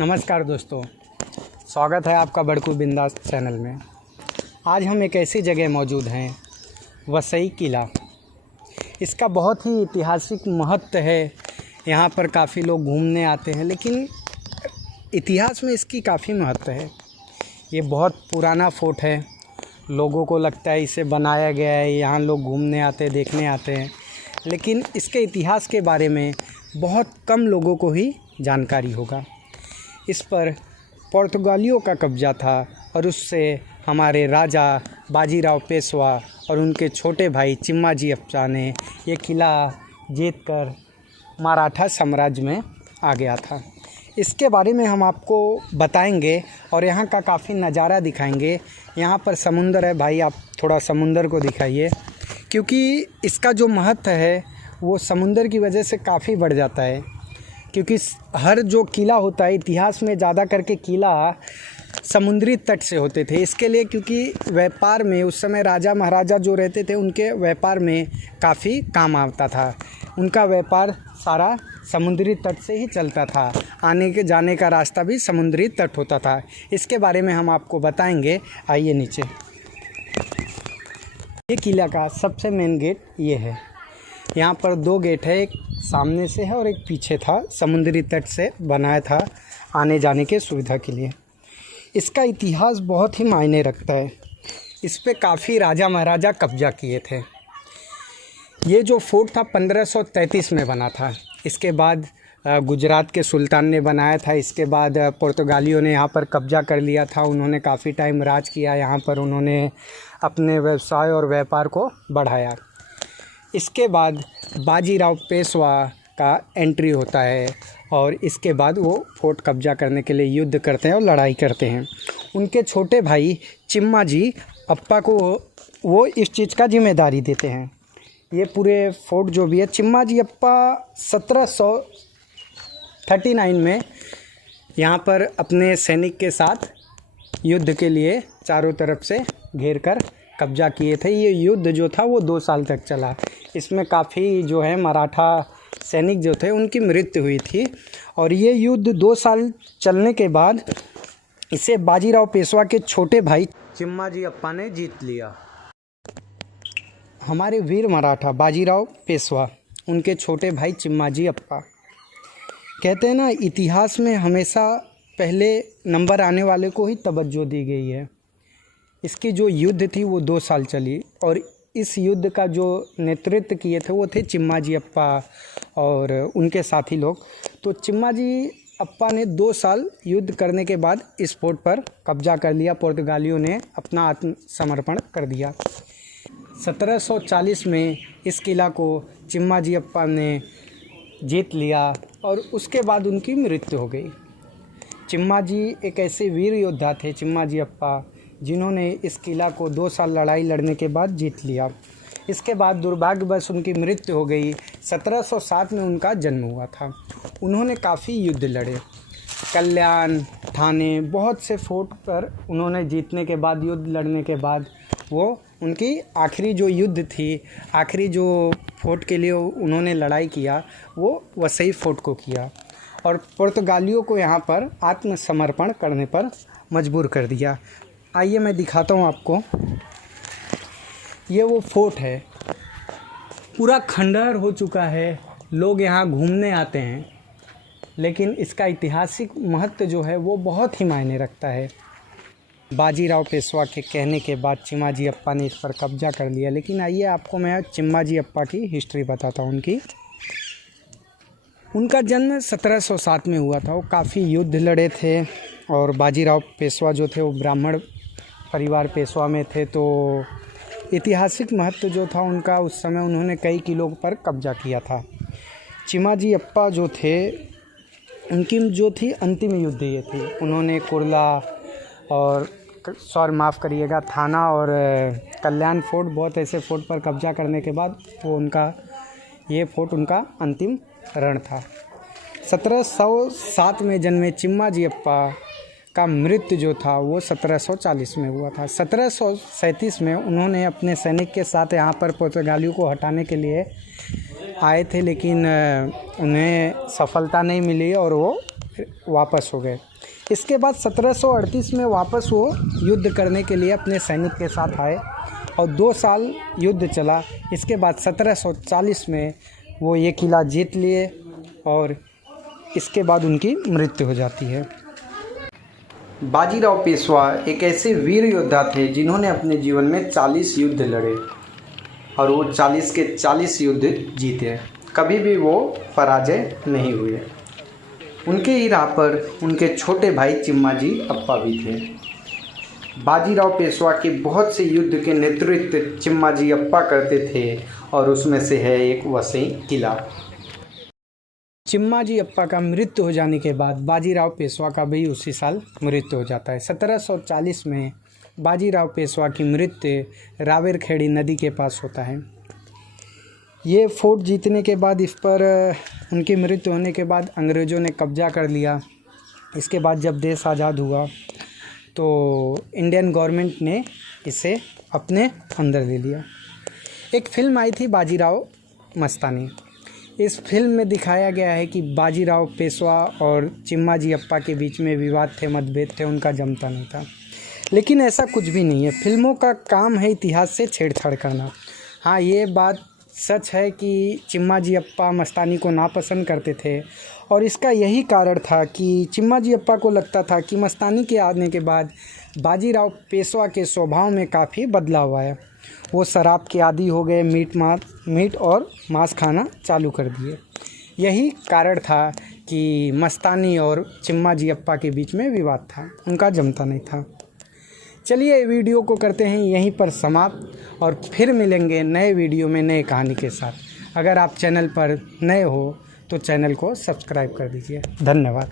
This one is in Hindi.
नमस्कार दोस्तों, स्वागत है आपका बड़कू बिंदास चैनल में। आज हम एक ऐसी जगह मौजूद हैं, वसई किला। इसका बहुत ही ऐतिहासिक महत्व है। यहाँ पर काफ़ी लोग घूमने आते हैं, लेकिन इतिहास में इसकी काफ़ी महत्व है। ये बहुत पुराना फोर्ट है। लोगों को लगता है इसे बनाया गया है, यहाँ लोग घूमने आते हैं, देखने आते हैं, लेकिन इसके इतिहास के बारे में बहुत कम लोगों को ही जानकारी होगा। इस पर पुर्तगालियों का कब्ज़ा था और उससे हमारे राजा बाजीराव पेशवा और उनके छोटे भाई चिम्माजी अप्पा ने ये किला जीतकर मराठा साम्राज्य में आ गया था। इसके बारे में हम आपको बताएंगे और यहाँ का काफ़ी नज़ारा दिखाएंगे। यहाँ पर समुंदर है, भाई आप थोड़ा समुंदर को दिखाइए, क्योंकि इसका जो महत्व है वो समुंदर की वजह से काफ़ी बढ़ जाता है। क्योंकि हर जो किला होता है, इतिहास में ज़्यादा करके किला समुद्री तट से होते थे। इसके लिए क्योंकि व्यापार में उस समय राजा महाराजा जो रहते थे, उनके व्यापार में काफ़ी काम आता था। उनका व्यापार सारा समुद्री तट से ही चलता था। आने के जाने का रास्ता भी समुद्री तट होता था। इसके बारे में हम आपको बताएंगे। आइए नीचे। ये किला का सबसे मेन गेट ये है। यहाँ पर दो गेट है, एक सामने से है और एक पीछे था। समुद्री तट से बनाया था आने जाने के सुविधा के लिए। इसका इतिहास बहुत ही मायने रखता है। इस पे काफ़ी राजा महाराजा कब्जा किए थे। ये जो फोर्ट था 1533 में बना था। इसके बाद गुजरात के सुल्तान ने बनाया था। इसके बाद पुर्तगालियों ने यहाँ पर कब्जा कर लिया था। उन्होंने काफ़ी टाइम राज किया यहाँ पर। उन्होंने अपने व्यवसाय और व्यापार को बढ़ाया। इसके बाद बाजीराव पेशवा का एंट्री होता है और इसके बाद वो फोर्ट कब्जा करने के लिए युद्ध करते हैं और लड़ाई करते हैं। उनके छोटे भाई चिम्माजी अप्पा को वो इस चीज़ का जिम्मेदारी देते हैं। ये पूरे फोर्ट जो भी है, चिम्माजी अप्पा 1739 में यहाँ पर अपने सैनिक के साथ युद्ध के लिए चारों तरफ से घेर कर कब्जा किए थे। ये युद्ध जो था वो 2 साल तक चला। इसमें काफ़ी जो है मराठा सैनिक जो थे उनकी मृत्यु हुई थी। और ये युद्ध 2 साल चलने के बाद इसे बाजीराव पेशवा के छोटे भाई चिम्माजी अप्पा ने जीत लिया। हमारे वीर मराठा बाजीराव पेशवा, उनके छोटे भाई चिम्माजी अप्पा। कहते हैं ना, इतिहास में हमेशा पहले नंबर आने वाले को ही तवज्जो दी गई है। इसकी जो युद्ध थी वो 2 साल चली और इस युद्ध का जो नेतृत्व किए थे वो थे चिम्माजी अप्पा और उनके साथी लोग। तो चिम्माजी अप्पा ने 2 साल युद्ध करने के बाद इस फोर्ट पर कब्जा कर लिया। पुर्तगालियों ने अपना आत्मसमर्पण कर दिया। 1740 में इस किला को चिम्माजी अप्पा ने जीत लिया और उसके बाद उनकी मृत्यु हो गई। चिम्माजी एक ऐसे वीर योद्धा थे, चिम्माजी अप्पा, जिन्होंने इस किला को 2 साल लड़ाई लड़ने के बाद जीत लिया। इसके बाद दुर्भाग्यवश उनकी मृत्यु हो गई। 1707 में उनका जन्म हुआ था। उन्होंने काफ़ी युद्ध लड़े, कल्याण, ठाणे, बहुत से फोर्ट पर उन्होंने जीतने के बाद, युद्ध लड़ने के बाद, वो उनकी आखिरी जो युद्ध थी, आखिरी जो फोर्ट के लिए उन्होंने लड़ाई किया, वो वसई फोर्ट को किया और पुर्तगालियों को यहाँ पर आत्मसमर्पण करने पर मजबूर कर दिया। आइए मैं दिखाता हूँ आपको। ये वो फोर्ट है, पूरा खंडहर हो चुका है। लोग यहाँ घूमने आते हैं, लेकिन इसका ऐतिहासिक महत्व जो है वो बहुत ही मायने रखता है। बाजीराव पेशवा के कहने के बाद चिम्माजी अप्पा ने इस पर कब्जा कर लिया। लेकिन आइए आपको मैं चिम्माजी अप्पा की हिस्ट्री बताता हूँ। उनका जन्म 1707 में हुआ था। वो काफ़ी युद्ध लड़े थे और बाजीराव पेशवा जो थे वो ब्राह्मण परिवार पेशवा में थे। तो ऐतिहासिक महत्व जो था उनका, उस समय उन्होंने कई किलों पर कब्जा किया था। चिम्माजी अप्पा जो थे, उनकी जो थी अंतिम युद्ध ये थी। उन्होंने कुर्ला और माफ़ करिएगा, थाना और कल्याण फोर्ट, बहुत ऐसे फोर्ट पर कब्जा करने के बाद वो उनका ये फोर्ट उनका अंतिम रण था। 1707 में जन्मे चिम्माजी अप्पा का मृत्यु जो था वो 1740 में हुआ था। 1737 में उन्होंने अपने सैनिक के साथ यहाँ पर पुर्तगालियों को हटाने के लिए आए थे, लेकिन उन्हें सफलता नहीं मिली और वो वापस हो गए। इसके बाद 1738 में वापस वो युद्ध करने के लिए अपने सैनिक के साथ आए और 2 साल युद्ध चला। इसके बाद 1740 में वो ये किला जीत लिए और इसके बाद उनकी मृत्यु हो जाती है। बाजीराव पेशवा एक ऐसे वीर योद्धा थे जिन्होंने अपने जीवन में 40 युद्ध लड़े और वो 40 के 40 युद्ध जीते, कभी भी वो पराजय नहीं हुए। उनके ही राह पर उनके छोटे भाई चिम्माजी अप्पा भी थे। बाजीराव पेशवा के बहुत से युद्ध के नेतृत्व चिम्माजी अप्पा करते थे और उसमें से है एक वसई किला। चिम्माजी अप्पा का मृत्यु हो जाने के बाद बाजीराव पेशवा का भी उसी साल मृत्यु हो जाता है। 1740 में बाजीराव पेशवा की मृत्यु रावेरखेड़ी नदी के पास होता है। ये फोर्ट जीतने के बाद इस पर उनकी मृत्यु होने के बाद अंग्रेज़ों ने कब्जा कर लिया। इसके बाद जब देश आज़ाद हुआ तो इंडियन गवर्नमेंट ने इसे अपने अंदर ले लिया। एक फ़िल्म आई थी बाजीराव मस्तानी। इस फिल्म में दिखाया गया है कि बाजीराव पेशवा और चिम्माजी अप्पा के बीच में विवाद थे, मतभेद थे, उनका जमता नहीं था। लेकिन ऐसा कुछ भी नहीं है। फिल्मों का काम है इतिहास से छेड़छाड़ करना। हाँ, ये बात सच है कि चिम्माजी अप्पा मस्तानी को नापसंद करते थे और इसका यही कारण था कि चिम्माजी अप्पा को लगता था कि मस्तानी के आने के बाद बाजीराव पेशवा के स्वभाव में काफ़ी बदलाव आया। वो शराब के आदी हो गए, मीट और मांस खाना चालू कर दिए। यही कारण था कि मस्तानी और चिम्माजी अप्पा के बीच में विवाद था, उनका जमता नहीं था। चलिए वीडियो को करते हैं यहीं पर समाप्त और फिर मिलेंगे नए वीडियो में नए कहानी के साथ। अगर आप चैनल पर नए हो तो चैनल को सब्सक्राइब कर दीजिए। धन्यवाद।